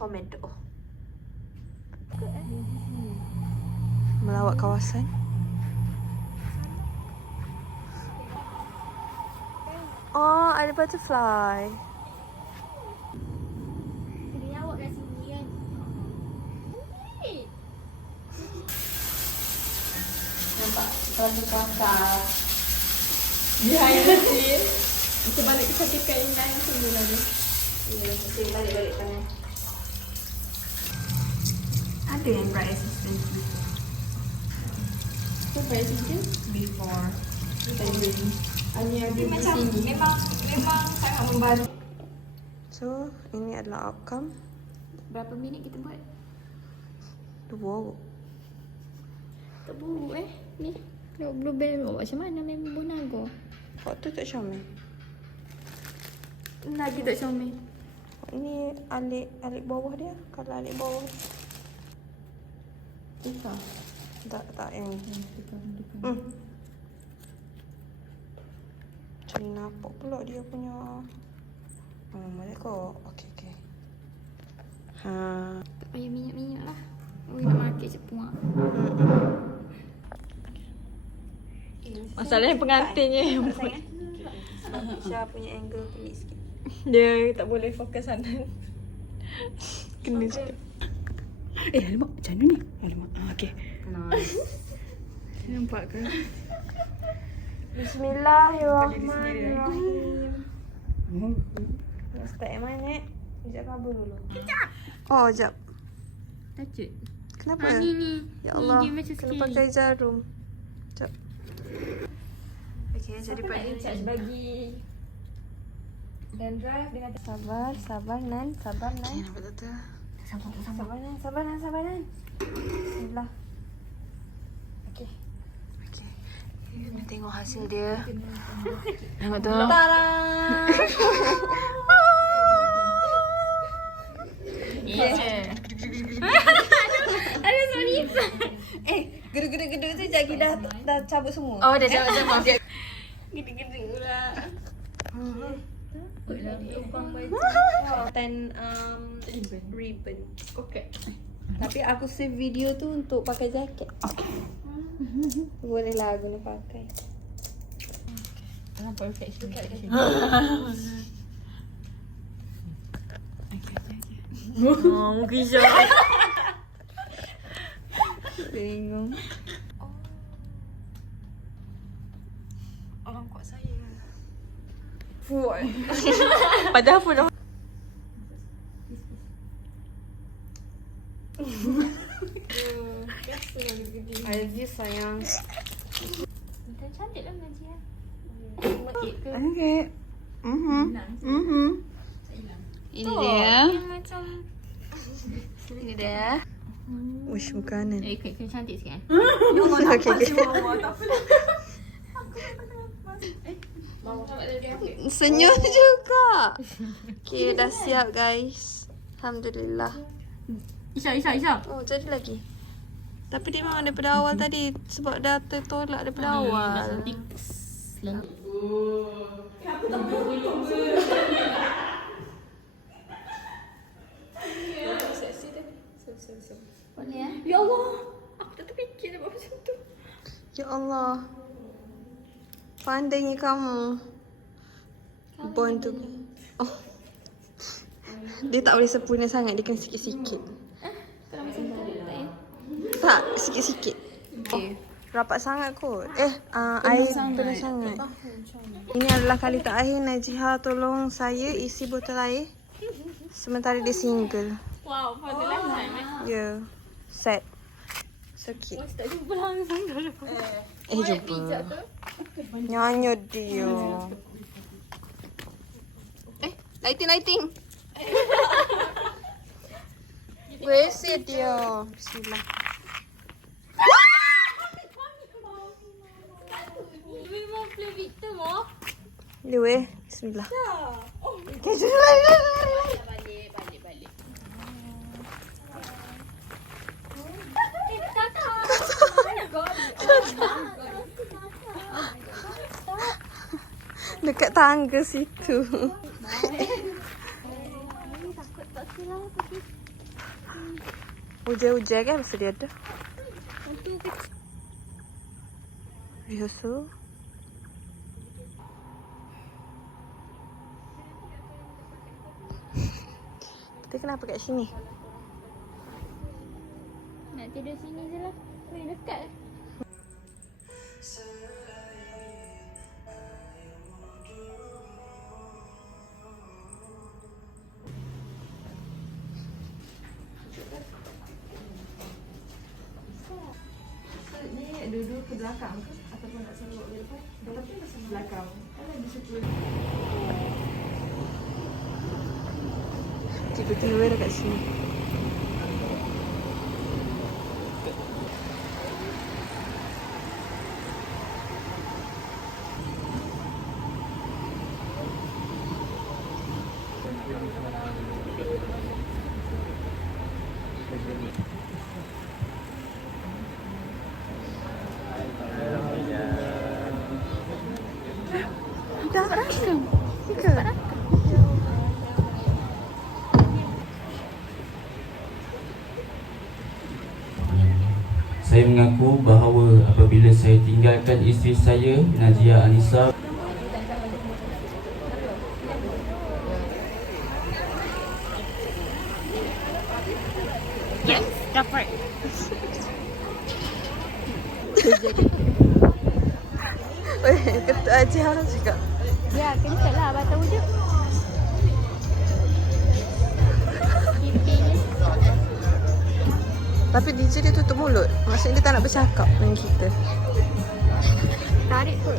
tomato. Melawat kawasan. Oh, ada butterfly. Dia awak kat sini kan. Nampak kalau tu pasal. Behind the scene. Kita balik kecantikan Indah yang semula ni. Ya, kita balik-balik tangan. Ada yang bright assistant before. So, bright assistant? Before. Hanya ada di Macam sini. memang sangat membantu. So, ini adalah outcome. Berapa minit kita buat? Wow. Tak buruk ni. Blueberry macam mana main bonago? Waktu tak comel. Lagi tak comel. Ini alik bawah dia. Kalau alik bawah. Tukar. Tak yang ni. Macam ni nampak pula dia punya. Mana kau? Okey. Ha. Tak payah minyak-minyak lah. Ui, nak makan cepuak. Masalahnya pengantinnya yang buat. Syah punya angle pelik sikit. Dia tak boleh fokus sana. Kena sikit. Alamak, macam mana ni? Alamak, okey. Nice. Nampak ke? Bismillahirrahmanirrahim. Nak start yang mana? Sekejap kabur dulu. Oh, sekejap. Tacut. Kenapa? Ni. Ya Allah, Ni dia macam kena sikit. pakai jarum. Sekejap. Okey, jadi Nak pada in-charge bagi dan drive dengan Sabar Nan. Okay, nampak tak tu? Sabar Nan. Bismillah. Okey. Kita tengok hasil dia. Tengok tu. Tada! Yeah. Ada suara Izzat. Gedung-gedung tu jadi dah cabut semua. Oh, dah jawab semua. Gede-gede pula. Lubang baju. Dan ribbon. okey. Tapi aku save video tu untuk pakai jaket. Boleh lah guna pakai. Nampak reflection. Oh, mungkin Syah. Bingung. Orang kuat saya. Padahal pun dah. Aziz sayang. Cantik lah Najia. Okay. Ini dia. Yang macam Ini dia. Wish makanan. kena cantik sikit kan. Okay. Senyum juga. Okay, dah siap guys. Alhamdulillah. Isha. Oh, jadi lagi. Tapi dia memang daripada awal tadi. Sebab dah tertolak daripada awal. Ya Allah. Aku tak terfikir nak buat macam tu. Ya Allah. Pandainya kamu. Bond tu. Oh. Dia tak boleh sempurna sangat. Dia kena sikit-sikit. Kalau macam tu tak ya. Tak, sikit-sikit. Okay. Rapat sangat kot. Air penuh sangat. Ini adalah kali terakhir Najiha tolong saya isi botol air. Sementara dia single. Wow, for the last time Ya. Set. So cute. Tak jumpa langsung dah lepas. Jumpa. Nyanyi dia. Lighting. Bersih dia. Bismillah. Memang play victim oh. Dia Bismillah. Okay, Balik. Dekat tangga situ. Hujan-hujan kan mesti dia ada. Hantu kecil. Rehearsal. Kita kenapa kat sini? Nak tidur sini je lah. Weh, dekat lah. Ni duduk ke belakang ke? Ataupun nak serut ke depan? Tapi masih belakang. Kalau bisa tu. Tiba-tiba dekat sini. Dah rakam. Ke? Saya mengaku bahawa apabila saya tinggalkan isteri saya, Najia Anissa, Yes, dapat. Weh, ketuk aja orang cakap. Ya, kencet lah. Abang tahu je. Pipi ni. Tapi DJ dia tutup mulut. Maksudnya dia tak nak bercakap dengan kita. Tarik kot.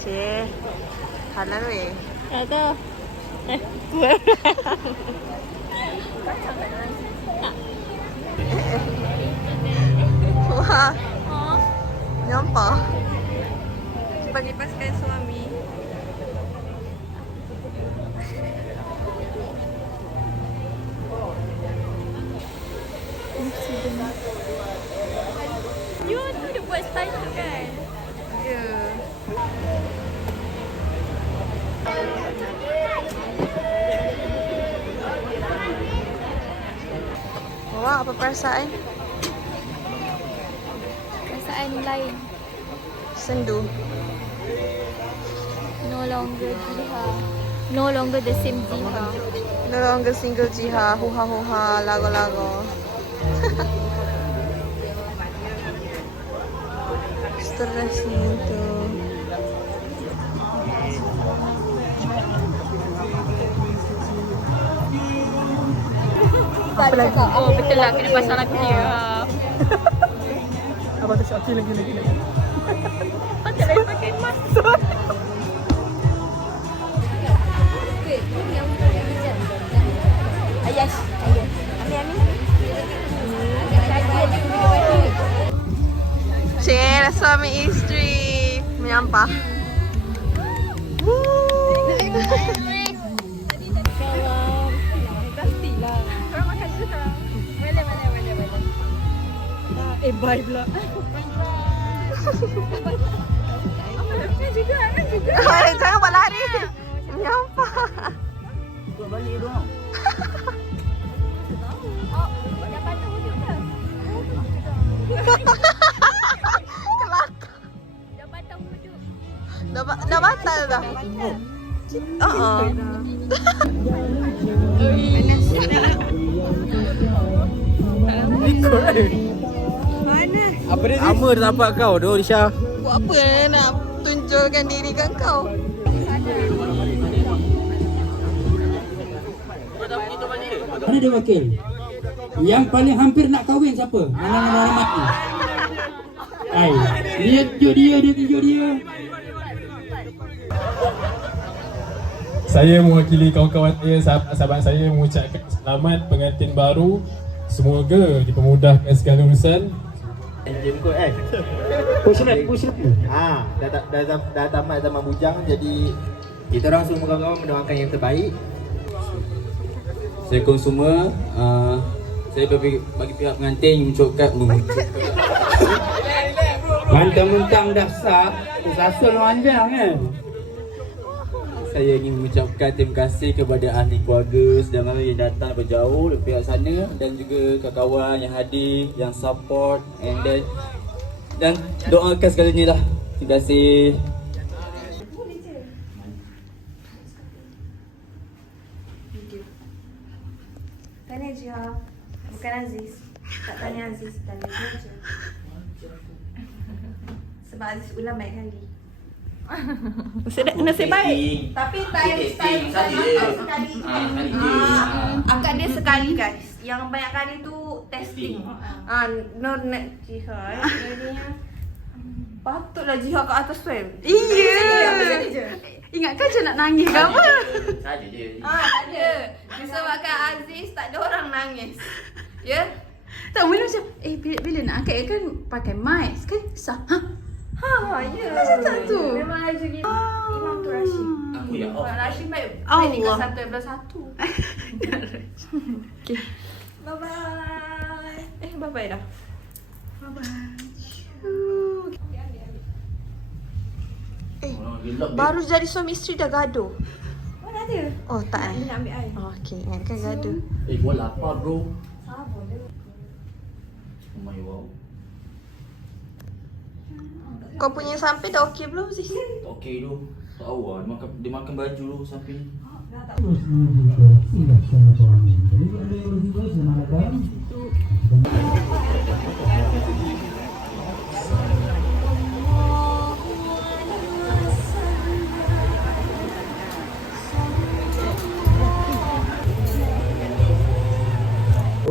Cik. Halal weh. Tak tahu. Wah, Oh. nyampah. Bagi paskan suami. You tu dia buat style tu kan? Ya. Wah, apa perasaan? Perasaan lain. Sendu. No longer Jiha. No longer the same Jiha. No longer single Jiha. Huha huha. Lago lago. Stres itu. Apa lagi? Oh, betul lah. Kena pasang lagi dia. Abang tak syok lagi. Macam lain pakai mask. Ayas. Cik, suami isteri menyampah. Bye pula. Hai, jangan buat lari. Menyampah. Ikut balik dong. Kelakar. Dah batal dah. Ikut Mana? Apa dia? Lama dah dapat kau tu, Risha. Buat apa nak tunjukkan diri kan kau? Mana dia wakil? Yang paling hampir nak kahwin siapa? Mana alamat ni? Ai, dia tunjuk dia. Saya mewakili kawan-kawan saya, sahabat saya mengucapkan selamat pengantin baru. Semoga dipermudahkan segala urusan. Game kot kan? Push up. Dah tamat zaman bujang, jadi kita orang semua kawan-kawan mendoakan yang terbaik. Assalamualaikum semua. Saya bagi pihak pengantin mengucapkan Mentang-mentang dah sah, sasul panjang kan? Saya ingin mengucapkan terima kasih kepada ahli keluarga sedang yang datang daripada jauh dari pihak sana dan juga kawan-kawan yang hadir, yang support dan doakan segalanya lah. Terima kasih. Tanya Jiha. Bukan Aziz. Tak tanya Aziz, tanya dia je. Sebab Aziz ulang banyak kali. Nasib baik. Tapi time sekali. Akak dia sekali guys. Yang banyak kali tu testing. No nak Jiha. Jadinya patutlah Jiha kat atas tu. Iya. Ingatkan je nak nangis ke apa? Saja je. Tak ada. Disebabkan Aziz tak ada orang nangis. Ya? Tak boleh macam bila nak angkat kan pakai mic kan sah. Ya. Macam tu. Memang aja gitu. Imam tu Rashid. Aku ya. Rashid baik Allah. tinggal 1/1. Okay. Bye bye. Bye bye dah. Baru jadi suami isteri dah gaduh. Mana ada? Oh tak Dia nak ambil air. Oh okey, ingatkan gaduh. Gua lapar bro. Sabar dia. Oh my wow. Kau punya sampai dah okey belum Ziz? Okey tu. Tahu lah dia makan baju tu sampai ni.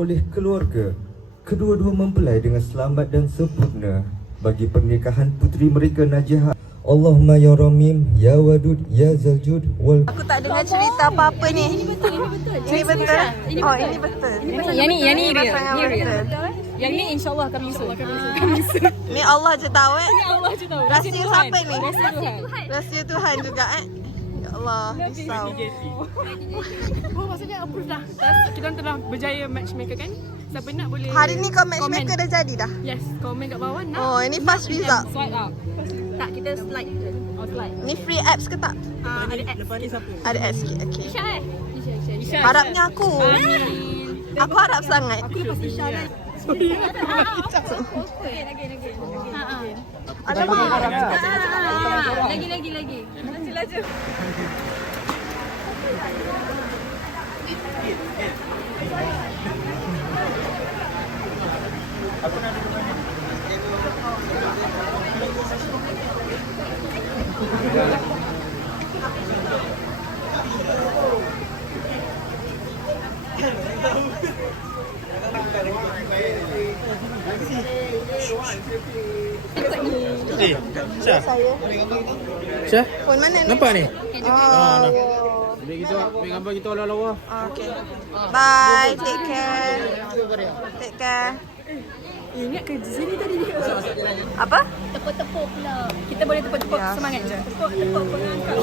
Oleh keluarga, kedua-dua mempelai dengan selamat dan sempurna bagi pernikahan puteri mereka Najiha. Allahumma ya Ramim, ya Wadud, ya Zaljud wal. Aku tak dengar cerita apa-apa ni. Ini betul. Ini betul. Oh, ini betul. Yang ni pasangan betul. Yang ni insya-Allah kami usul. Ni Allah je tahu Ni Allah je tahu. Rahsia siapa ni? Rahsia Tuhan. Rahsia Tuhan juga Ya Allah, risau. Oh, maksudnya approve dah. Kita telah berjaya matchmaker kan? Siapa nak boleh Hari ni kau matchmaker dah jadi dah? Yes, komen kat bawah nak. Oh, ini fast result. Swipe up. Tak, kita slide je. Oh, slide. Ni free apps ke tak? Ada ads. Lepas ni siapa? Ada apps sikit, okey. Isha. Harapnya aku. Aku harap sangat. Aku lepas Isha dah. Ada Lagi. Laju. Syah? Phone mana ni? Nampak ni? Oh. Ambil gambar kita lawa-lawa. Okay. Bye. Take care. Ingat kerja sini tadi dia. Apa? Tepuk-tepuk pula. Kita boleh tepuk-tepuk semangat je. Tepuk-tepuk pengangkat.